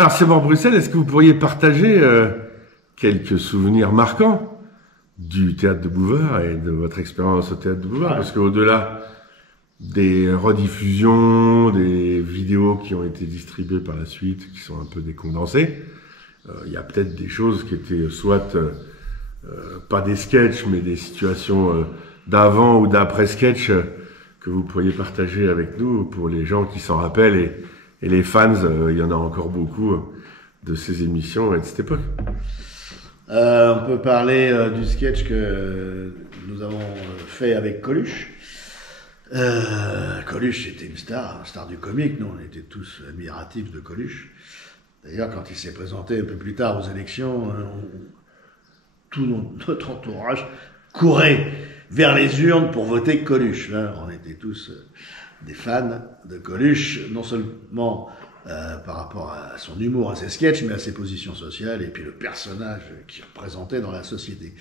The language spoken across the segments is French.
Alors, Seymour Bruxelles, est-ce que vous pourriez partager quelques souvenirs marquants du théâtre de Bouvard et de votre expérience au théâtre de Bouvard? Parce qu'au-delà des rediffusions, des vidéos qui ont été distribuées par la suite, qui sont un peu décondensées, il y a peut-être des choses qui étaient soit pas des sketchs, mais des situations d'avant ou d'après sketch que vous pourriez partager avec nous pour les gens qui s'en rappellent et les fans, il y en a encore beaucoup de ces émissions et de cette époque. On peut parler du sketch que nous avons fait avec Coluche. Coluche était une star du comique. Nous, on était tous admiratifs de Coluche. D'ailleurs, quand il s'est présenté un peu plus tard aux élections, tout notre entourage courait vers les urnes pour voter Coluche. Là, on était tous des fans de Coluche, non seulement par rapport à son humour, à ses sketchs, mais à ses positions sociales et puis le personnage qu'il représentait dans la société.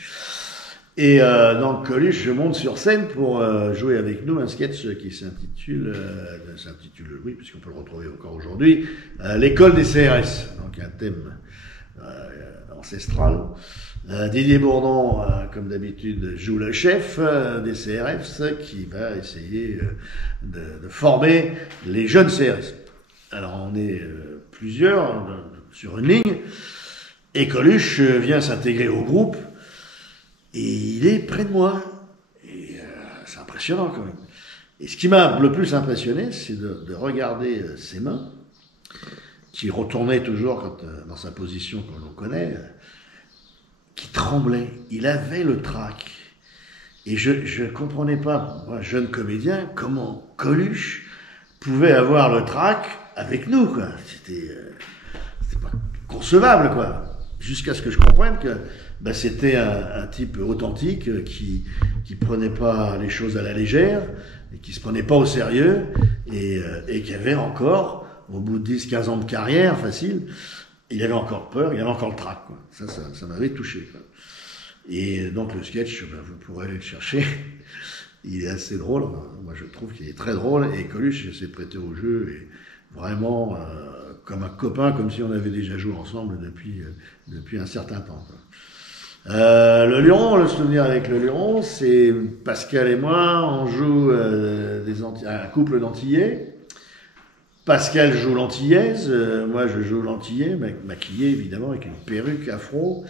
Et donc Coluche monte sur scène pour jouer avec nous un sketch qui s'intitule, oui, puisqu'on peut le retrouver encore aujourd'hui, l'école des CRS, donc un thème ancestral. Didier Bourdon, comme d'habitude, joue le chef des CRS qui va essayer de former les jeunes CRS. Alors on est plusieurs sur une ligne et Coluche vient s'intégrer au groupe et il est près de moi. Et c'est impressionnant quand même. Et ce qui m'a le plus impressionné, c'est de regarder ses mains qui retournaient toujours quand, dans sa position que l'on connaît, qui tremblait. Il avait le trac. Et je ne comprenais pas, moi, jeune comédien, comment Coluche pouvait avoir le trac avec nous, quoi. C'était pas concevable, quoi. Jusqu'à ce que je comprenne que c'était un type authentique qui prenait pas les choses à la légère, et qui se prenait pas au sérieux, et qui avait encore, au bout de 10-15 ans de carrière, facile, il avait encore peur, il avait encore le trac, quoi. Ça m'avait touché, quoi. Et donc le sketch, vous pourrez aller le chercher. Il est assez drôle. Moi, je trouve qu'il est très drôle. Et Coluche s'est prêté au jeu et vraiment comme un copain, comme si on avait déjà joué ensemble depuis un certain temps, quoi. Le Luron, le souvenir avec le Luron, c'est Pascal et moi, on joue un couple d'Antillais. Pascal joue l'Antillaise, moi je joue l'Antillais, maquillé évidemment avec une perruque afro.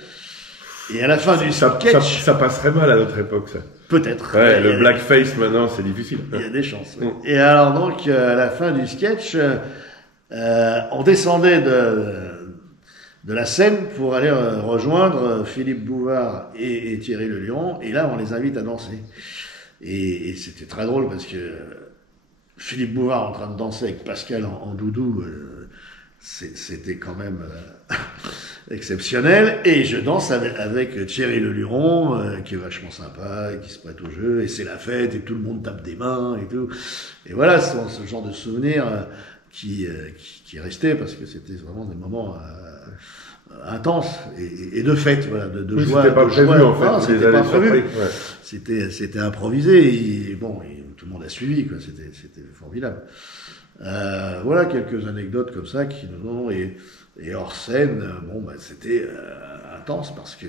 Et à la fin du sketch... Ça passerait mal à notre époque, ça. Peut-être. Ouais, le blackface maintenant, c'est difficile. Il y a des chances. Ouais. Et alors donc, à la fin du sketch, on descendait de la scène pour aller rejoindre Philippe Bouvard et Thierry Le Luron. Et là, on les invite à danser. Et c'était très drôle parce que Philippe Bouvard en train de danser avec Pascal en doudou, c'était quand même exceptionnel. Et je danse avec Thierry Le Luron, qui est vachement sympa, et qui se prête au jeu, et c'est la fête, et tout le monde tape des mains, et tout. Et voilà, c'est ce genre de souvenir qui est resté, parce que c'était vraiment des moments intenses, et de fête, voilà, de oui, joie. C'était pas prévu, en fait. C'était pas prévu. Ouais. C'était improvisé, et bon, tout le monde a suivi, quoi. C'était formidable. Voilà quelques anecdotes comme ça qui nous ont, et hors scène, c'était intense parce que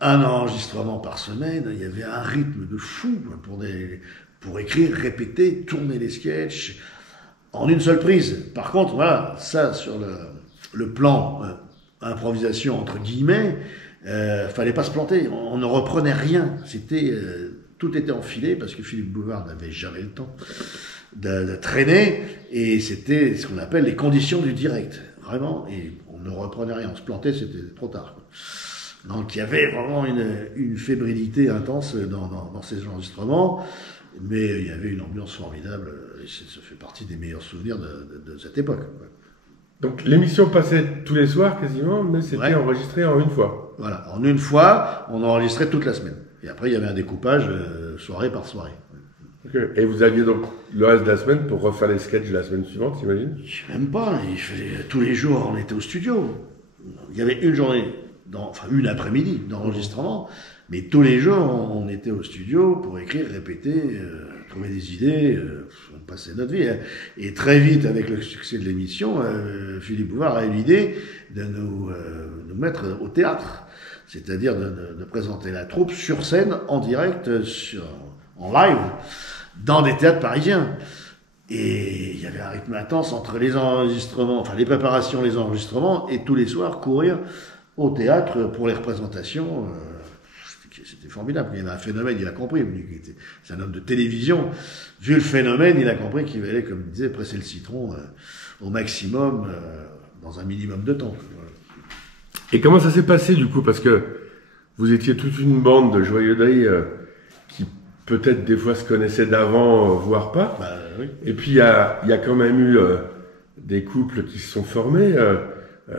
un enregistrement par semaine, il y avait un rythme de fou pour écrire, répéter, tourner les sketchs en une seule prise. Par contre, voilà, ça sur le plan improvisation entre guillemets, fallait pas se planter, on ne reprenait rien, tout était enfilé parce que Philippe Bouvard n'avait jamais le temps de traîner, et c'était ce qu'on appelle les conditions du direct, vraiment, et on ne reprenait rien, on se plantait, c'était trop tard, quoi. Donc il y avait vraiment une fébrilité intense dans ces enregistrements, mais il y avait une ambiance formidable, et ça fait partie des meilleurs souvenirs de cette époque, quoi. Donc l'émission passait tous les soirs quasiment, mais c'était enregistré en une fois. Voilà, en une fois, on enregistrait toute la semaine, et après il y avait un découpage soirée par soirée. Okay. Et vous aviez donc le reste de la semaine pour refaire les sketchs de la semaine suivante, j'imagine? Même pas. Tous les jours, on était au studio. Il y avait une journée, une après-midi d'enregistrement, mais tous les jours, on était au studio pour écrire, répéter, trouver des idées, on passait notre vie. Hein. Et très vite, avec le succès de l'émission, Philippe Bouvard a eu l'idée de nous mettre au théâtre, c'est-à-dire de présenter la troupe sur scène, en direct, en live, dans des théâtres parisiens. Et il y avait un rythme intense entre les enregistrements, enfin les préparations, les enregistrements, et tous les soirs courir au théâtre pour les représentations. C'était formidable. Il y avait un phénomène, il a compris. C'est un homme de télévision. Vu le phénomène, il a compris qu'il fallait, comme il disait, presser le citron au maximum, dans un minimum de temps. Voilà. Et comment ça s'est passé du coup? Parce que vous étiez toute une bande de joyeuderies qui peut-être des fois se connaissaient d'avant, voire pas. Bah, oui. Et puis il y a quand même eu des couples qui se sont formés.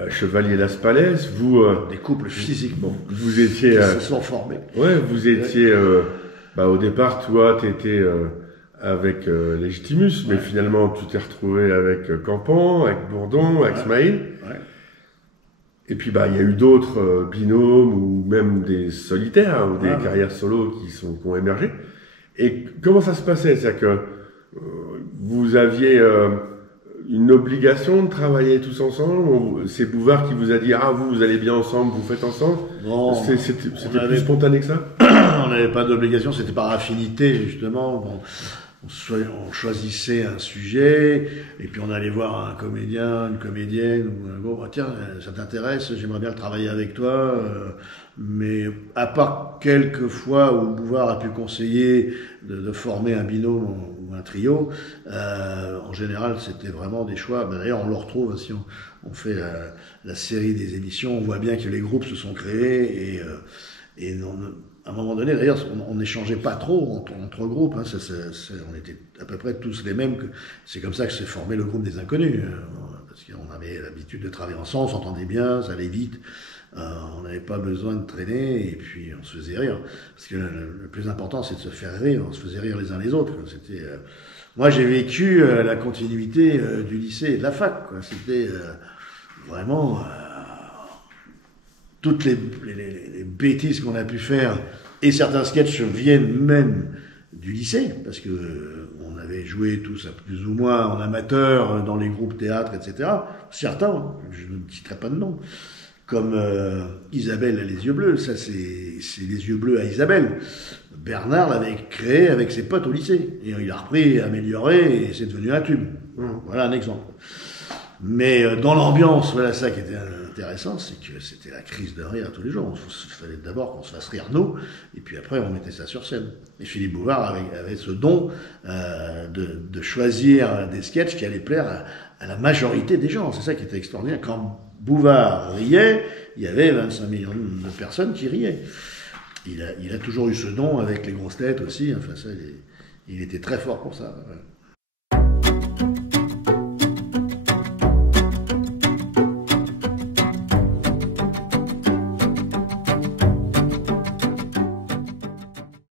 Chevalier Las Palais, vous... des couples physiquement. Vous étiez... qui se sont formés. Ouais, vous étiez... au départ, toi, t'étais avec Légitimus, mais finalement, tu t'es retrouvé avec Campan, avec Bourdon, avec Smaïl. Ouais. Et puis, il y a eu d'autres binômes, ou même des solitaires, ou des carrières solo qui ont émergé. Et comment ça se passait? C'est-à-dire que vous aviez... une obligation de travailler tous ensemble? C'est Bouvard qui vous a dit « Ah, vous allez bien ensemble, vous faites ensemble ?» Non. C'était plus spontané que ça? On n'avait pas d'obligation, c'était par affinité, justement. Bon, on choisissait un sujet, et puis on allait voir un comédien, une comédienne, ou tiens, ça t'intéresse, j'aimerais bien travailler avec toi. Mais à part quelques fois où Bouvard a pu conseiller de former un binôme ou un trio, en général c'était vraiment des choix. D'ailleurs on le retrouve si on fait la série des émissions, on voit bien que les groupes se sont créés et à un moment donné, d'ailleurs, on n'échangeait pas trop entre groupes. Hein, on était à peu près tous les mêmes. C'est comme ça que s'est formé le groupe des Inconnus. Parce qu'on avait l'habitude de travailler ensemble, on s'entendait bien, ça allait vite. On n'avait pas besoin de traîner et puis on se faisait rire. Parce que le plus important, c'est de se faire rire. On se faisait rire les uns les autres. Moi, j'ai vécu la continuité du lycée et de la fac. C'était vraiment... toutes les bêtises qu'on a pu faire, et certains sketchs viennent même du lycée, parce que on avait joué tous plus ou moins en amateur dans les groupes théâtre, etc. Certains, je ne citerai pas de nom, comme Isabelle a les yeux bleus, ça c'est les yeux bleus à Isabelle. Bernard l'avait créé avec ses potes au lycée, et il a repris, amélioré, et c'est devenu un tube. Voilà un exemple. Mais dans l'ambiance, voilà ça qui était intéressant, c'est que c'était la crise de rire tous les jours. Il fallait d'abord qu'on se fasse rire nous, et puis après on mettait ça sur scène. Et Philippe Bouvard avait ce don de choisir des sketchs qui allaient plaire à la majorité des gens. C'est ça qui était extraordinaire. Quand Bouvard riait, il y avait 25 millions de personnes qui riaient. Il a toujours eu ce don avec les grosses têtes aussi. Enfin ça, il était très fort pour ça. Ouais.